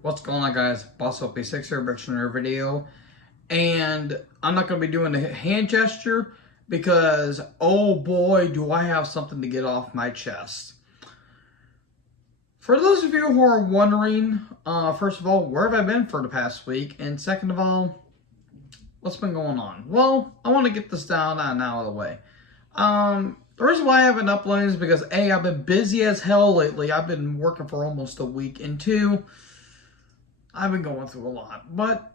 What's going on, guys? Boss LP6 here, bringing another video. And I'm not going to be doing a hand gesture because, oh boy, do I have something to get off my chest. For those of you who are wondering, first of all, where have I been for the past week? And second of all, what's been going on? Well, I want to get this down and out of the way. The reason why I haven't uploaded is because A, I've been busy as hell lately. I've been working for almost a week. And two, I've been going through a lot, but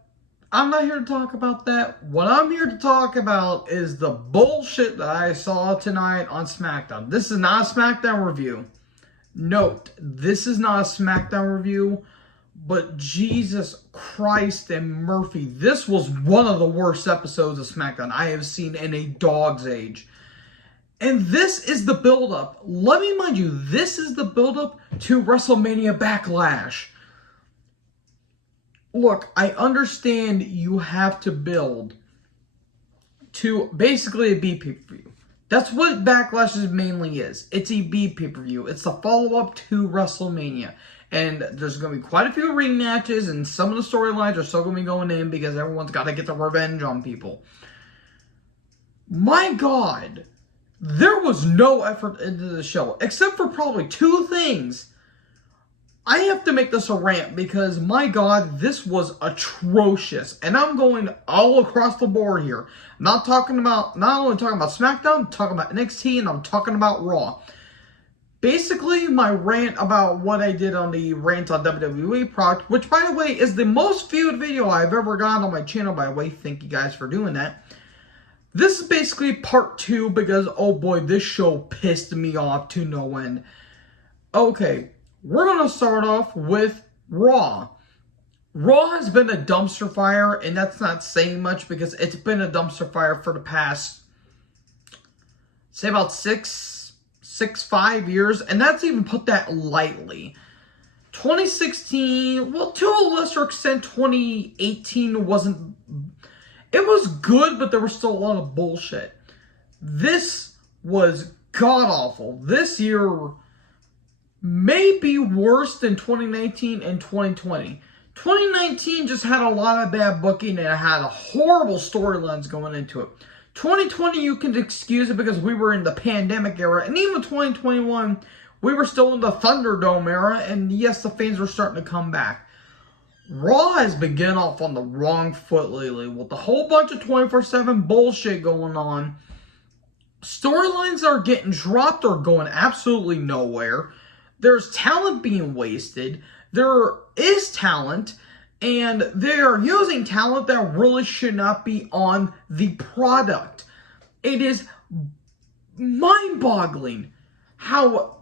I'm not here to talk about that. What I'm here to talk about is the bullshit that I saw tonight on SmackDown. This is not a SmackDown review. Note, this is not a SmackDown review, but Jesus Christ and Murphy, this was one of the worst episodes of SmackDown I have seen in a dog's age. And this is the build-up. Let me remind you, this is the build-up to WrestleMania Backlash. Look, I understand you have to build to basically a B pay-per-view. That's what Backlash mainly is. It's a B pay-per-view. It's the follow-up to WrestleMania. And there's going to be quite a few ring matches, and some of the storylines are still going to be going in because everyone's got to get the revenge on people. My God, there was no effort into the show, except for probably two things. I have to make this a rant because, my God, this was atrocious. And I'm going all across the board here. I'm not only talking about SmackDown, I'm talking about NXT, and I'm talking about Raw. Basically, my rant about what I did on the Rant on WWE product, which, by the way, is the most viewed video I've ever gotten on my channel, by the way. Thank you guys for doing that. This is basically part two because, oh boy, this show pissed me off to no end. Okay. We're going to start off with Raw. Raw has been a dumpster fire, and that's not saying much because it's been a dumpster fire for the past, say, about 5 years, and that's even put that lightly. 2016, well, to a lesser extent, 2018 wasn't, it was good, but there was still a lot of bullshit. This was god-awful. This year may be worse than 2019 and 2020. 2019 just had a lot of bad booking and it had a horrible storylines going into it. 2020 you can excuse it because we were in the pandemic era, and even 2021 we were still in the Thunderdome era, and yes, the fans were starting to come back. Raw has been getting off on the wrong foot lately with a whole bunch of 24/7 bullshit going on. Storylines are getting dropped or going absolutely nowhere. There's talent being wasted. There is talent, and they are using talent that really should not be on the product. It is mind-boggling how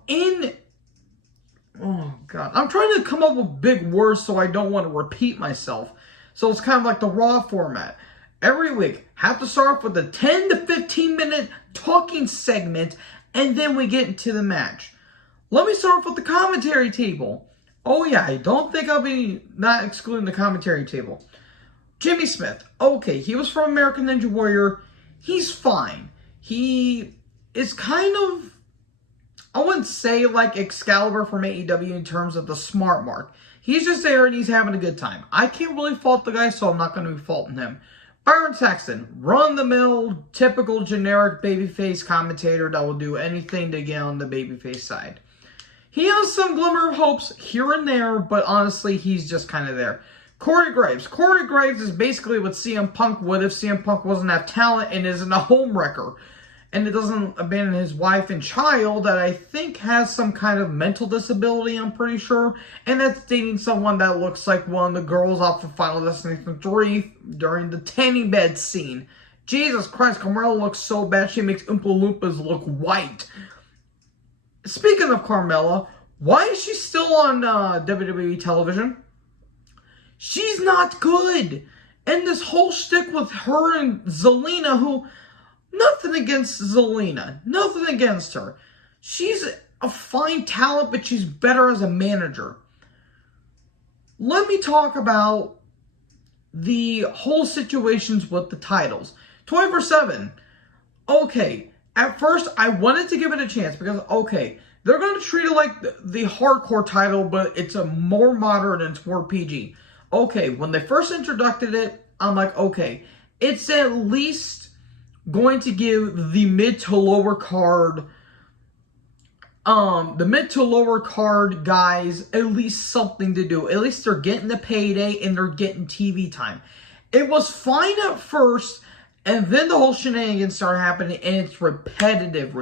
oh God, I'm trying to come up with big words so I don't want to repeat myself. So it's kind of like the Raw format. Every week, have to start off with a 10 to 15 minute talking segment, and then we get into the match. Let me start off with the commentary table. Oh yeah, I don't think I'll be not excluding the commentary table. Jimmy Smith. Okay, he was from American Ninja Warrior. He's fine. He is kind of, I wouldn't say like Excalibur from AEW in terms of the smart mark. He's just there and he's having a good time. I can't really fault the guy, so I'm not going to be faulting him. Byron Saxton, run-the-mill, typical generic babyface commentator that will do anything to get on the babyface side. He has some glimmer of hopes here and there, but honestly, he's just kind of there. Cory Graves. Cory Graves is basically what CM Punk would if CM Punk wasn't that talent and isn't a homewrecker. And it doesn't abandon his wife and child that I think has some kind of mental disability, I'm pretty sure. And that's dating someone that looks like one of the girls off of Final Destination 3 during the tanning bed scene. Jesus Christ, Carmella looks so bad she makes Oompa Loompas look white. Speaking of Carmella, why is she still on WWE television? She's not good. And this whole shtick with her and Zelina, who, nothing against Zelina, nothing against her. She's a fine talent, but she's better as a manager. Let me talk about the whole situations with the titles. 24/7. Okay. At first, I wanted to give it a chance because, okay, They're going to treat it like the hardcore title, but it's a more modern and it's more PG. Okay, when they first introduced it, I'm like, okay, it's at least going to give the mid to lower card guys at least something to do. At least they're getting the payday and they're getting TV time. It was fine at first, and then the whole shenanigans started happening, and it's repetitive.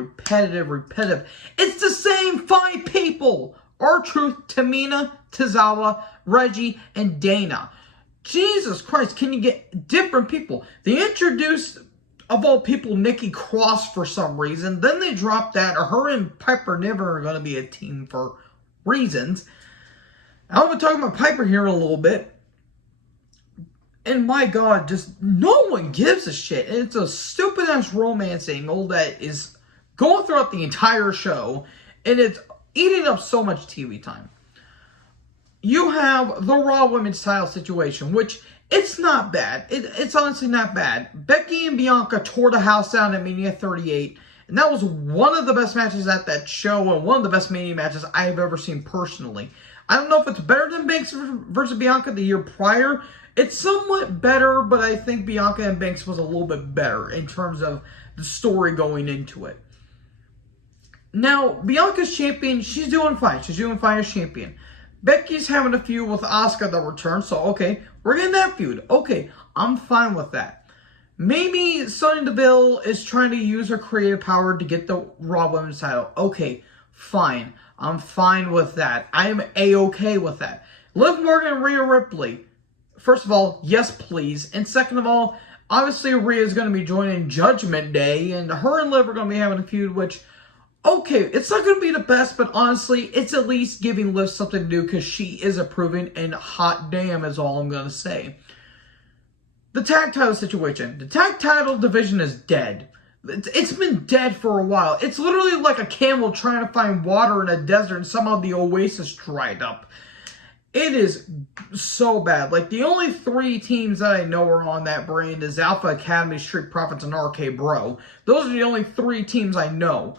It's the same 5 people. R-Truth, Tamina, Tozawa, Reggie, and Dana. Jesus Christ, can you get different people? They introduced, of all people, Nikki Cross for some reason. Then they dropped that. Her and Piper Niven are going to be a team for reasons. I'm going to talk about Piper here in a little bit. And my God, just no one gives a shit. And it's a stupid-ass romance angle that is going throughout the entire show. And it's eating up so much TV time. You have the Raw Women's title situation, which it's not bad. It's honestly not bad. Becky and Bianca tore the house down at Mania 38. And that was one of the best matches at that show and one of the best Mania matches I have ever seen personally. I don't know if it's better than Banks versus Bianca the year prior. It's somewhat better, but I think Bianca and Banks was a little bit better in terms of the story going into it. Now, Bianca's champion, she's doing fine. She's doing fine as champion. Becky's having a feud with Asuka that returns, so okay, we're getting that feud. Okay, I'm fine with that. Maybe Sonya Deville is trying to use her creative power to get the Raw Women's title. Okay, fine. I'm fine with that. I am A-okay with that. Liv Morgan and Rhea Ripley. First of all, yes please. And second of all, obviously Rhea is going to be joining Judgment Day, and her and Liv are going to be having a feud, which, okay, it's not going to be the best, but honestly, it's at least giving Liv something to do because she is improving, and hot damn is all I'm going to say. The tag title situation. The tag title division is dead. It's been dead for a while. It's literally like a camel trying to find water in a desert and somehow the oasis dried up. It is so bad. Like, the only 3 teams that I know are on that brand is Alpha Academy, Street Profits, and RK Bro. Those are the only 3 teams I know.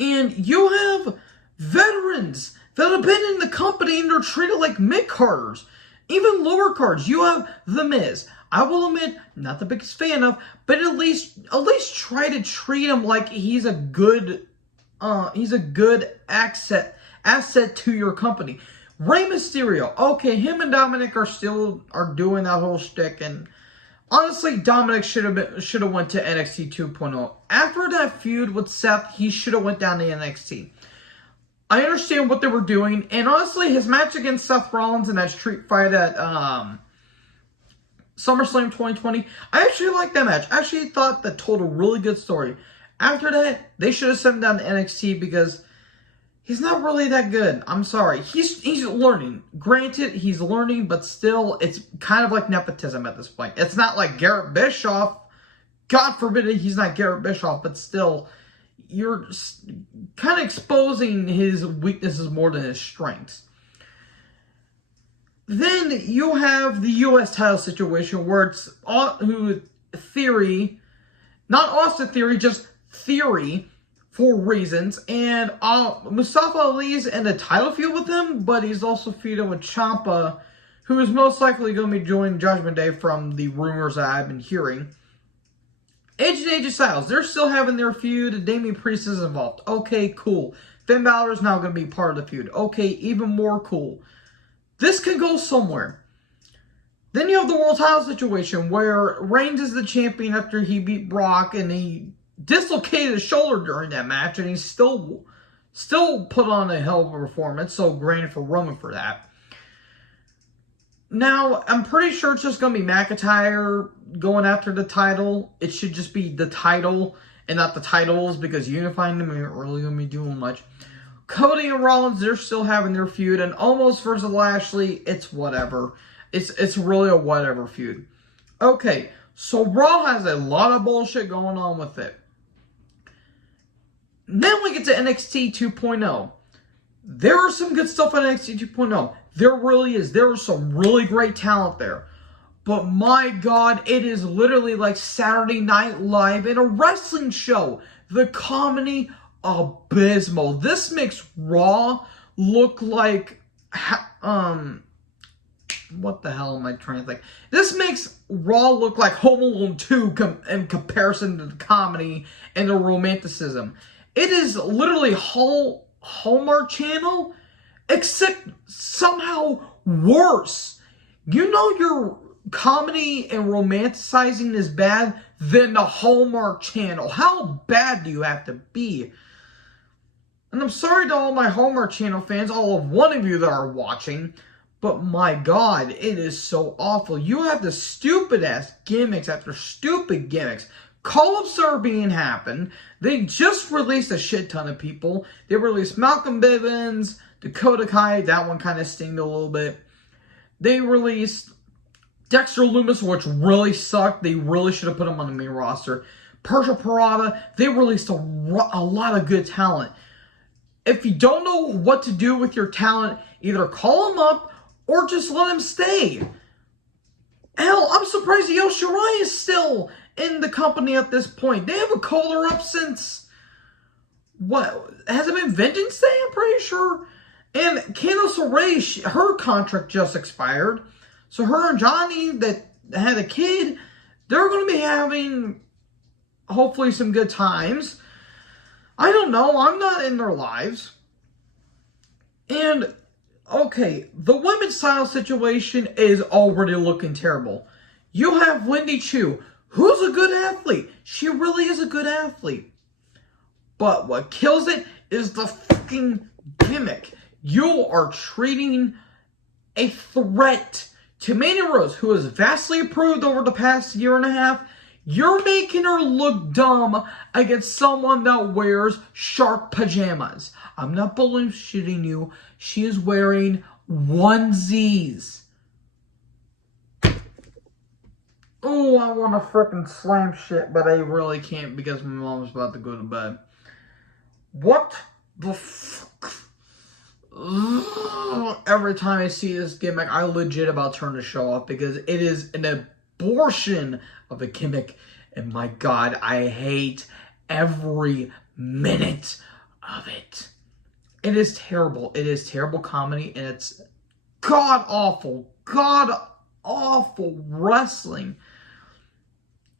And you have veterans that have been in the company and they're treated like mid-carders. Even lower cards. You have The Miz. I will admit, not the biggest fan of, but at least try to treat him like he's a good asset to your company. Rey Mysterio. Okay, him and Dominic are doing that whole shtick, and honestly, Dominic should have went to NXT 2.0. After that feud with Seth, he should have went down to NXT. I understand what they were doing, and honestly, his match against Seth Rollins in that street fight at SummerSlam 2020, I actually liked that match. I actually thought that told a really good story. After that, they should have sent him down to NXT because he's not really that good. I'm sorry. He's learning. Granted, he's learning, but still, it's kind of like nepotism at this point. It's not like Garrett Bischoff. God forbid he's not Garrett Bischoff, but still, you're kind of exposing his weaknesses more than his strengths. Then you have the U.S. title situation where it's Theory, not Austin Theory, just Theory, for reasons, and Mustafa Ali's in a title feud with him, but he's also feuding with Ciampa, who is most likely going to be joining Judgment Day from the rumors that I've been hearing. Edge and AJ Styles, they're still having their feud, and Damian Priest is involved. Okay, cool. Finn Balor is now going to be part of the feud. Okay, even more cool. This can go somewhere. Then you have the world title situation where Reigns is the champion after he beat Brock, and he dislocated his shoulder during that match, and he still put on a hell of a performance, so granted for Roman for that. Now, I'm pretty sure it's just going to be McIntyre going after the title. It should just be the title and not the titles, because unifying them ain't really going to be doing much. Cody and Rollins, they're still having their feud, and Omos versus Lashley, it's whatever. It's really a whatever feud. Okay, so Raw has a lot of bullshit going on with it. Then we get to NXT 2.0. There are some good stuff on NXT 2.0. There really is. There is some really great talent there. But my God, it is literally like Saturday Night Live in a wrestling show. The comedy abysmal. This makes Raw look like what the hell am I trying to think? This makes Raw look like Home Alone 2 in comparison to the comedy and the romanticism. It is literally Hallmark Channel, except somehow worse. You know your comedy and romanticizing is bad, then the Hallmark Channel. How bad do you have to be? And I'm sorry to all my Hallmark Channel fans, all of one of you that are watching, but my God, it is so awful. You have the stupid-ass gimmicks after stupid gimmicks. Call-ups are being happened. They just released a shit ton of people. They released Malcolm Bivens, Dakota Kai. That one kind of stinged a little bit. They released Dexter Lumis, which really sucked. They really should have put him on the main roster. Persia Parada. They released a lot of good talent. If you don't know what to do with your talent, either call him up or just let him stay. Hell, I'm surprised Io Shirai is still in the company at this point. They haven't called her up since, what, has it been Vengeance Day? I'm pretty sure. And Candice LeRae, her contract just expired. So her and Johnny that had a kid, they're going to be having, hopefully, some good times. I don't know. I'm not in their lives. And, okay, the women's title situation is already looking terrible. You have Wendy Chu, who's a good athlete. She really is a good athlete. But what kills it is the fucking gimmick. You are treating a threat to Mandy Rose, who is vastly improved over the past year and a half. You're making her look dumb against someone that wears shark pajamas. I'm not bullshitting you. She is wearing onesies. Oh, I want to frickin' slam shit, but I really can't because my mom's about to go to bed. What the fuck? Every time I see this gimmick, I legit about turn the show off because it is an abortion of a gimmick. And my God, I hate every minute of it. It is terrible. It is terrible comedy, and it's god-awful wrestling.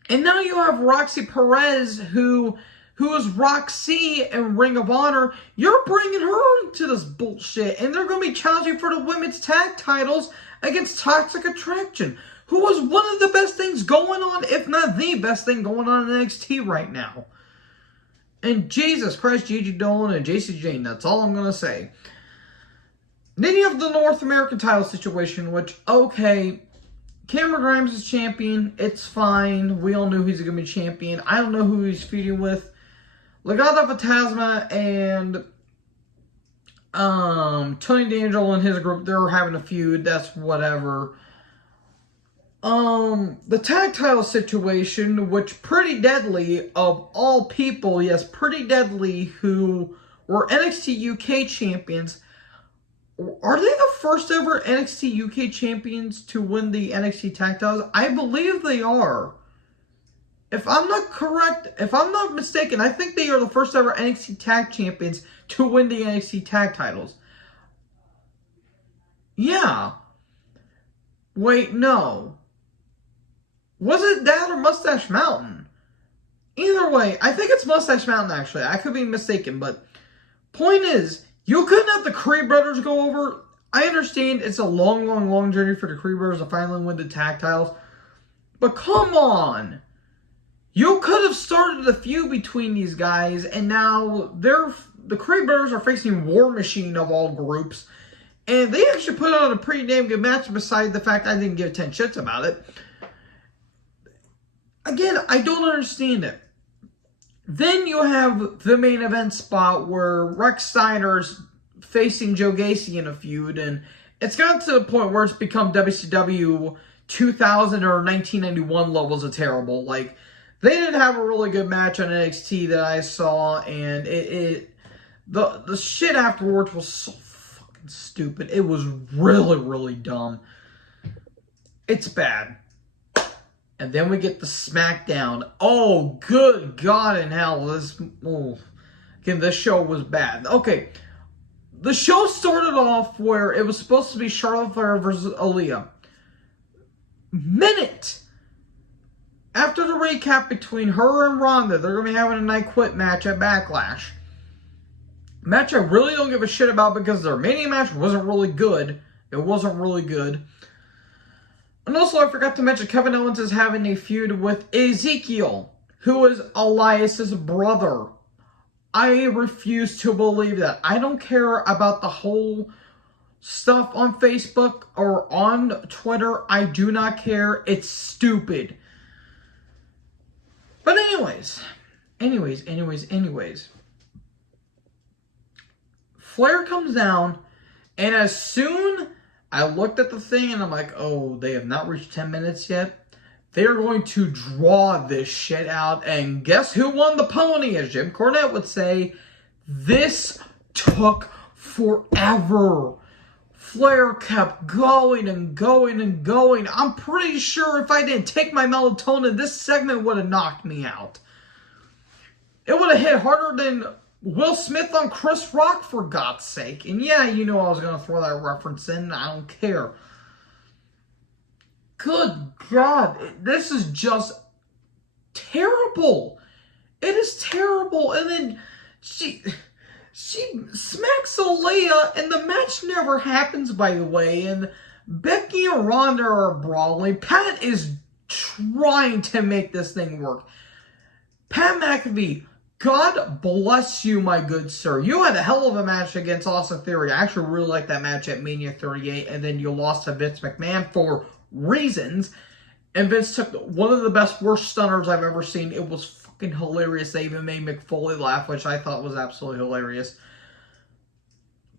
And now you have Roxy Perez, who is Roxy in Ring of Honor. You're bringing her into this bullshit, and they're going to be challenging for the women's tag titles against Toxic Attraction, who was one of the best things going on, if not the best thing going on in NXT right now. And Jesus Christ, Gigi Dolan and JC Jane, that's all I'm going to say. Then you have the North American title situation, which, okay, Cameron Grimes is champion. It's fine. We all knew he's going to be champion. I don't know who he's feuding with. Legado Fantasma and Tony D'Angelo and his group, they're having a feud. That's whatever. The tag title situation, which Pretty Deadly, of all people, yes, Pretty Deadly, who were NXT UK champions, are they the first ever NXT UK champions to win the NXT tag titles? I believe they are. If I'm not mistaken, I think they are the first ever NXT tag champions to win the NXT tag titles. Yeah. Wait, no. Was it that or Mustache Mountain? Either way, I think it's Mustache Mountain, actually. I could be mistaken, but point is, you couldn't have the Creed brothers go over. I understand it's a long journey for the Creed brothers to finally win the tag titles, but come on. You could have started a feud between these guys, and now the Creed brothers are facing War Machine of all groups, and they actually put on a pretty damn good match, beside the fact I didn't give 10 shits about it. Again, I don't understand it. Then you have the main event spot where Rex Steiner's facing Joe Gacy in a feud, and it's gotten to the point where it's become WCW 2000 or 1991 levels of terrible. Like, they didn't have a really good match on NXT that I saw, and the shit afterwards was so fucking stupid. It was really dumb. It's bad. And then we get the SmackDown. Oh, good God in hell. Again, this show was bad. Okay, the show started off where it was supposed to be Charlotte Flair versus Aaliyah. Minute after the recap between her and Ronda, they're going to be having a night quit match at Backlash. Match I really don't give a shit about because their Mania match wasn't really good. It wasn't really good. And also, I forgot to mention Kevin Owens is having a feud with Ezekiel, who is Elias's brother. I refuse to believe that. I don't care about the whole stuff on Facebook or on Twitter. I do not care. It's stupid. But anyways. Flair comes down, and as soon I looked at the thing and I'm like, oh, they have not reached 10 minutes yet. They are going to draw this shit out. And guess who won the pony? As Jim Cornette would say, this took forever. Flair kept going and going and going. I'm pretty sure if I didn't take my melatonin, this segment would have knocked me out. It would have hit harder than Will Smith on Chris Rock, for God's sake. And yeah, you know I was going to throw that reference in. I don't care. Good God. This is just terrible. It is terrible. And then she smacks Aaliyah, and the match never happens, by the way. And Becky and Ronda are brawling. Pat is trying to make this thing work. Pat McAfee, God bless you, my good sir. You had a hell of a match against Austin Theory. I actually really liked that match at Mania 38, and then you lost to Vince McMahon for reasons. And Vince took one of the worst stunners I've ever seen. It was fucking hilarious. They even made Mick Foley laugh, which I thought was absolutely hilarious.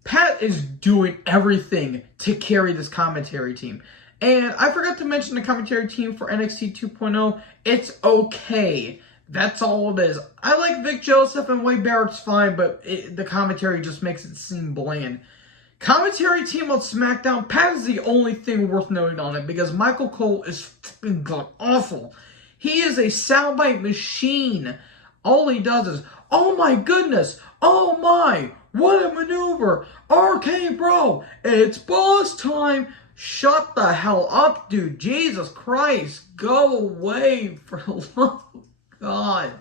Pat is doing everything to carry this commentary team. And I forgot to mention the commentary team for NXT 2.0. It's okay. That's all it is. I like Vic Joseph and Wade Barrett's fine, but the commentary just makes it seem bland. Commentary team on SmackDown, Pat is the only thing worth noting on it because Michael Cole is fucking god-awful. He is a soundbite machine. All he does is, oh my goodness, oh my, what a maneuver. RK bro, it's boss time. Shut the hell up, dude. Jesus Christ, go away for the love of God.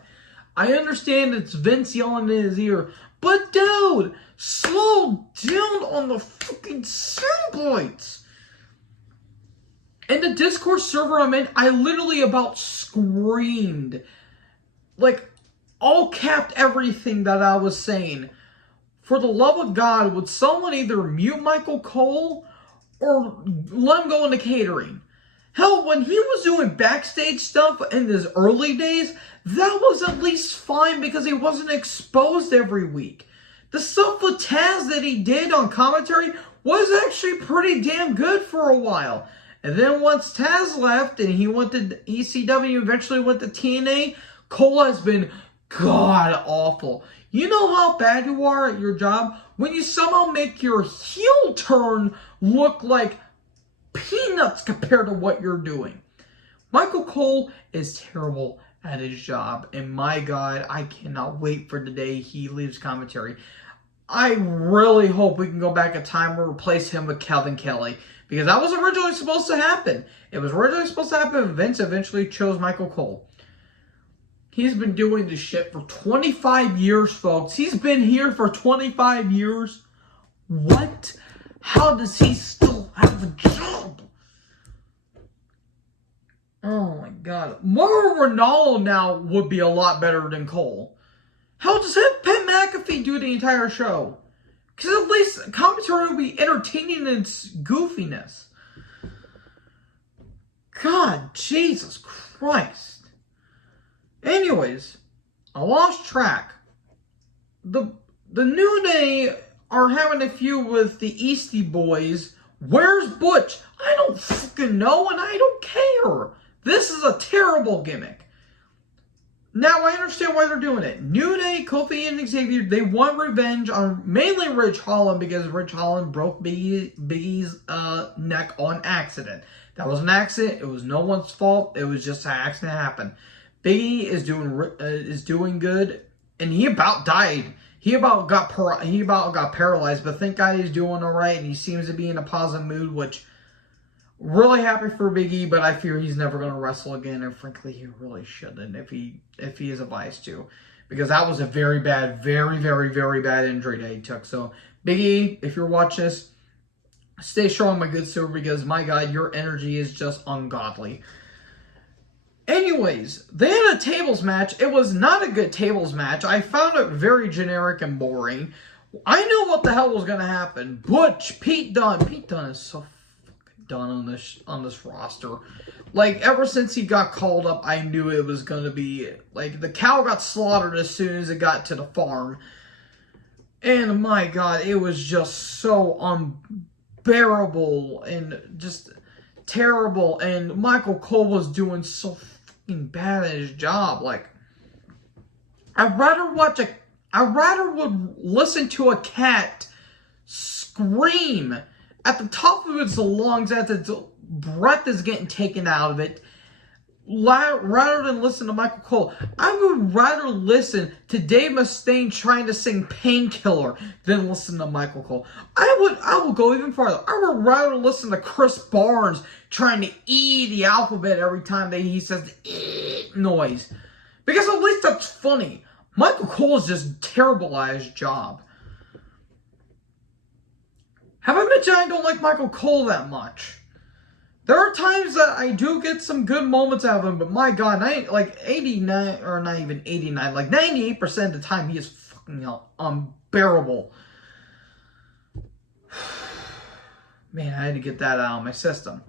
I understand it's Vince yelling in his ear, but dude, slow down on the fucking sound bites. In the Discord server I'm in, I literally about screamed. Like, all capped everything that I was saying. For the love of God, would someone either mute Michael Cole or let him go into catering? Hell, when he was doing backstage stuff in his early days, that was at least fine because he wasn't exposed every week. The stuff with Taz that he did on commentary was actually pretty damn good for a while. And then once Taz left and he went to ECW, eventually went to TNA, Cole has been god-awful. You know how bad you are at your job when you somehow make your heel turn look like peanuts compared to what you're doing. Michael Cole is terrible at his job, and my God, I cannot wait for the day he leaves commentary. I really hope we can go back in time and replace him with Kevin Kelly, because that was originally supposed to happen. It was originally supposed to happen, and Vince eventually chose Michael Cole. He's been doing this shit for 25 years, folks. He's been here for 25 years. What? How does he still have a job? Oh my God. Mauro Ranallo now would be a lot better than Cole. Hell, just have Pat McAfee do the entire show. Because at least commentary would be entertaining in its goofiness. God, Jesus Christ. Anyways, I lost track. The New Day are having a feud with the Eastie Boys. Where's Butch? I don't fucking know, and I don't care. This is a terrible gimmick. Now, I understand why they're doing it. New Day, Kofi, and Xavier, they want revenge on mainly Ridge Holland because Ridge Holland broke Biggie's neck on accident. That was an accident. It was no one's fault. It was just an accident that happened. Biggie is doing good, and he about died. He about got paralyzed, but thank God he's doing all right, and he seems to be in a positive mood, which really happy for Big E, but I fear he's never going to wrestle again, and frankly, he really shouldn't if he is advised to, because that was a very bad, very, very, very bad injury that he took. So, Big E, if you're watching this, stay strong, my good sir, because, my God, your energy is just ungodly. Anyways, they had a tables match. It was not a good tables match. I found it very generic and boring. I knew what the hell was going to happen. Pete Dunne is so fucking done on this roster. Like, ever since he got called up, I knew it was going to be, like, the cow got slaughtered as soon as it got to the farm. And, my God, it was just so unbearable and just terrible. And Michael Cole was doing so bad at his job. Like, I'd rather would listen to a cat scream at the top of its lungs as its breath is getting taken out of it, rather than listen to Michael Cole. I would rather listen to Dave Mustaine trying to sing Painkiller than listen to Michael Cole. I will go even farther. I would rather listen to Chris Barnes trying to E the alphabet every time that he says the noise. Because at least that's funny. Michael Cole is just terrible at his job. Have I mentioned I don't like Michael Cole that much? There are times that I do get some good moments out of him, but my God, like 89, or not even 89, like 98% of the time, he is fucking unbearable. Man, I had to get that out of my system.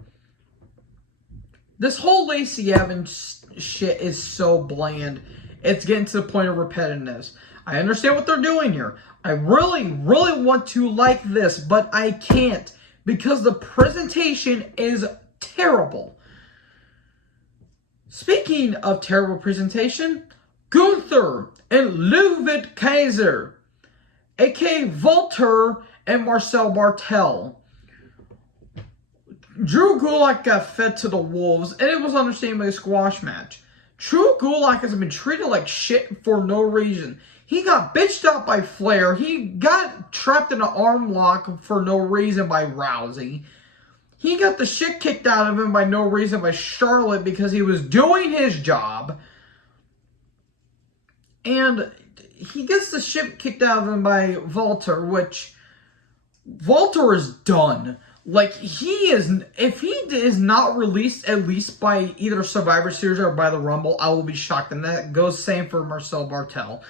This whole Lacey Evans shit is so bland. It's getting to the point of repetitiveness. I understand what they're doing here. I really, really want to like this, but I can't because the presentation is terrible. Speaking of terrible presentation, Gunther and Ludwig Kaiser, aka Walter and Marcel Bartel. Drew Gulak got fed to the wolves, and it was understandably a squash match. Drew Gulak has been treated like shit for no reason. He got bitched out by Flair. He got trapped in an arm lock for no reason by Rousey. He got the shit kicked out of him by no reason by Charlotte because he was doing his job. And he gets the shit kicked out of him by Walter, which Walter is done. Like, he is, if he is not released at least by either Survivor Series or by the Rumble, I will be shocked. And that goes same for Marcel Bartel.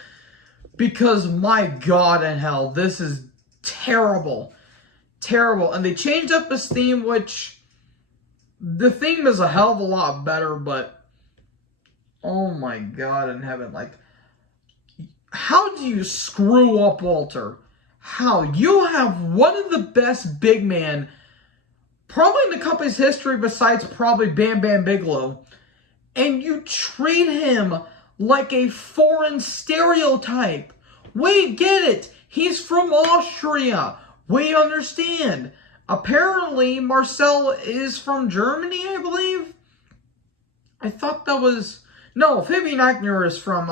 Because, my God in hell, this is terrible. Terrible. And they changed up his theme, which the theme is a hell of a lot better, but oh my God in heaven. Like, how do you screw up Walter? How? You have one of the best big men probably in the company's history besides probably Bam Bam Bigelow, and you treat him like a foreign stereotype. We get it. He's from Austria. We understand. Apparently, Marcel is from Germany, I believe. I thought that was... No, Fabian Aichner is from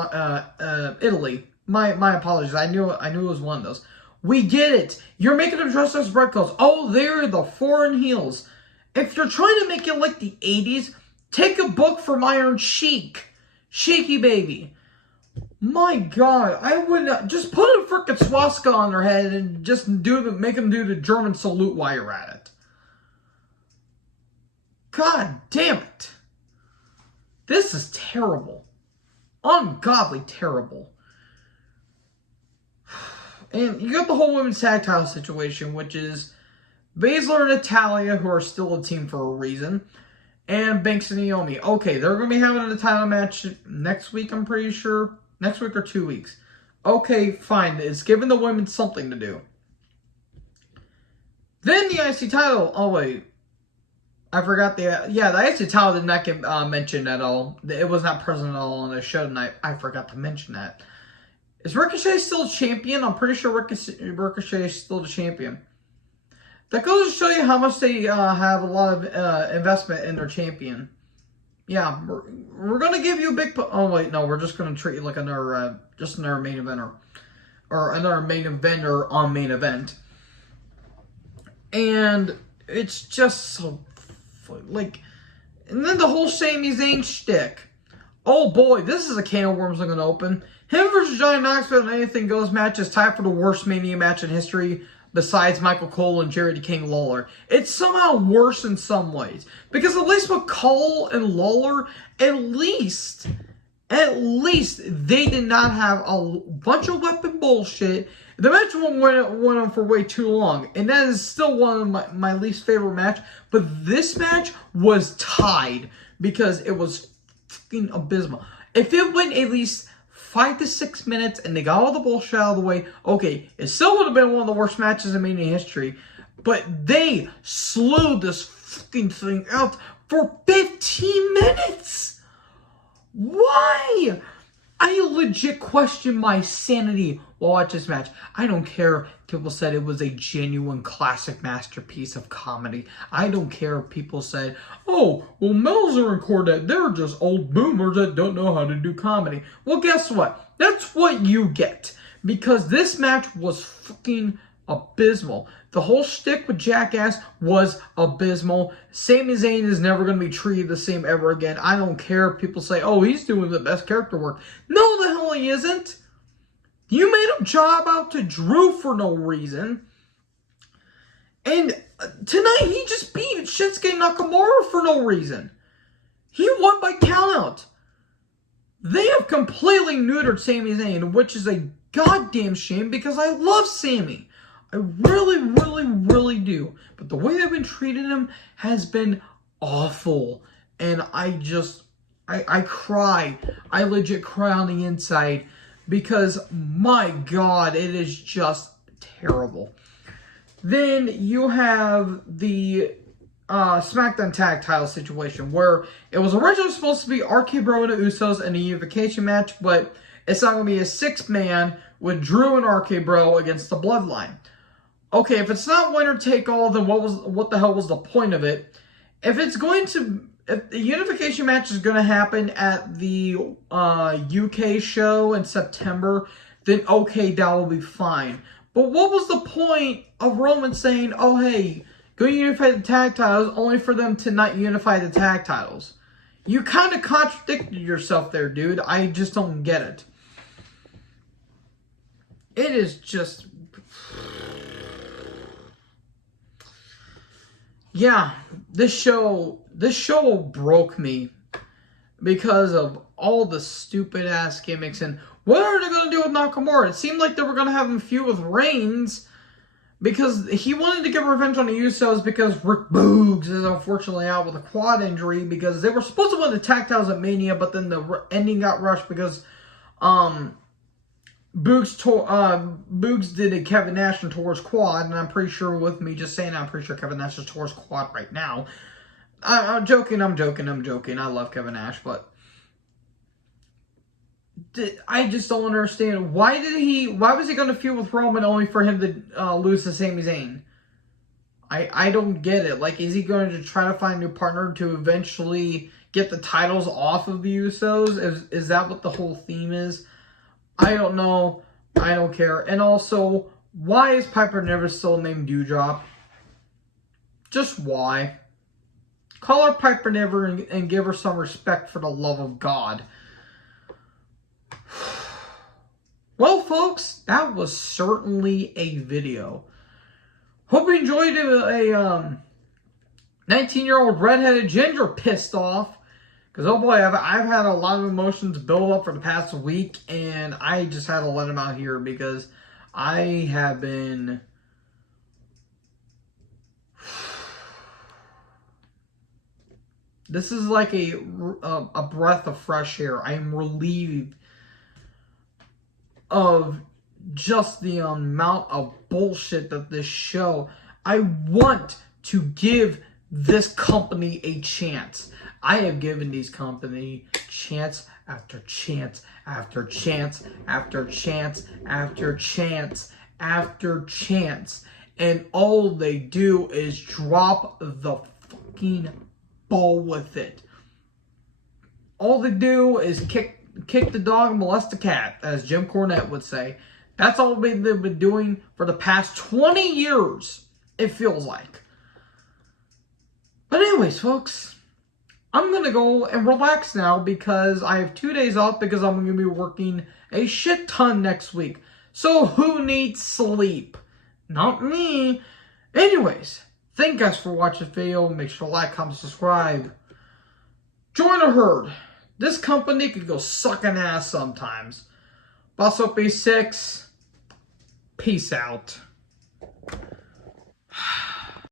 Italy. My apologies. I knew it was one of those. We get it. You're making them dress as Brecos. Oh, they're the foreign heels. If you're trying to make it like the 80s, take a book from Iron Sheik. Sheiky baby. My God, I would not, just put a frickin' swastika on their head and just make them do the German salute while you're at it. God damn it. This is terrible. Ungodly terrible. And you got the whole women's tag title situation, which is Baszler and Natalya, who are still a team for a reason, and Banks and Naomi. Okay, they're going to be having a title match next week, I'm pretty sure. Next week or 2 weeks. Okay, fine. It's giving the women something to do. Then the IC title. Oh, wait. I forgot the... Yeah, the IC title did not get mentioned at all. It was not present at all on the show tonight. I forgot to mention that. Is Ricochet still champion? I'm pretty sure Ricochet is still the champion. That goes to show you how much they have a lot of investment in their champion. Yeah, we're going to give you a big... Oh, wait, no, we're just going to treat you like another, just another main eventer. or another main eventer on main event. And it's just so, like, and then the whole Sami Zayn shtick. Oh boy, this is a can of worms I'm going to open. Him versus Johnny Knoxville in Anything Goes match is tied for the worst Mania match in history besides Michael Cole and Jerry the King Lawler. It's somehow worse in some ways. Because at least with Cole and Lawler, at least they did not have a bunch of weapon bullshit. The match went on for way too long. And that is still one of my least favorite match. But this match was tied because it was fucking abysmal. If it went at least 5 to 6 minutes and they got all the bullshit out of the way, okay, it still would have been one of the worst matches in Mania history. But they slowed this fucking thing out for 15 minutes. Why? I legit question my sanity while watching this match. I don't care if people said it was a genuine classic masterpiece of comedy. I don't care if people said, oh, well, Melzer and Cornette, they're just old boomers that don't know how to do comedy. Well, guess what? That's what you get. Because this match was fucking abysmal. The whole shtick with Jackass was abysmal. Sami Zayn is never going to be treated the same ever again. I don't care if people say, oh, he's doing the best character work. No, the hell he isn't. You made him job out to Drew for no reason. And tonight he just beat Shinsuke Nakamura for no reason. He won by countout. They have completely neutered Sami Zayn, which is a goddamn shame because I love Sami. I really, really, really do. But the way they've been treating him has been awful. And I cry. I legit cry on the inside. Because, my God, it is just terrible. Then you have the SmackDown Tag Title situation. Where it was originally supposed to be RK Bro and the Usos in a unification match. But it's not going to be a 6-man with Drew and RK Bro against the Bloodline. Okay, if it's not winner take all, then what the hell was the point of it? If the unification match is going to happen at the UK show in September, then okay, that will be fine. But what was the point of Roman saying, oh hey, go unify the tag titles, only for them to not unify the tag titles? You kind of contradicted yourself there, dude. I just don't get it. It is just... Yeah, this show broke me because of all the stupid ass gimmicks. And what are they going to do with Nakamura? It seemed like they were going to have him feud with Reigns because he wanted to get revenge on the Usos because Rick Boogs is unfortunately out with a quad injury because they were supposed to win the tag titles at Mania, but then the ending got rushed because Boogs did a Kevin Nash and tore his quad, and I'm pretty sure with me just saying I'm pretty sure Kevin Nash has tore his quad right now. I'm joking. I love Kevin Nash, but I just don't understand. Why was he going to feud with Roman only for him to lose to Sami Zayn? I don't get it. Like, is he going to try to find a new partner to eventually get the titles off of the Usos? Is that what the whole theme is? I don't know. I don't care. And also, why is Piper Niven still named Dewdrop? Just why? Call her Piper Niven and give her some respect for the love of God. Well, folks, that was certainly a video. Hope you enjoyed it. A 19-year-old redheaded ginger pissed off. Because, oh boy, I've had a lot of emotions build up for the past week, and I just had to let them out here because I have been... This is like a breath of fresh air. I am relieved of just the amount of bullshit that this show... I want to give this company a chance. I have given these company chance after chance after chance after chance after chance after chance. And all they do is drop the fucking ball with it. All they do is kick the dog and molest the cat, as Jim Cornette would say. That's all they've been doing for the past 20 years, it feels like. But anyways, folks, I'm going to go and relax now because I have 2 days off because I'm going to be working a shit ton next week. So who needs sleep? Not me. Anyways, thank you guys for watching the video. Make sure to like, comment, subscribe. Join a herd. This company could go sucking ass sometimes. Boss OP6. Peace out.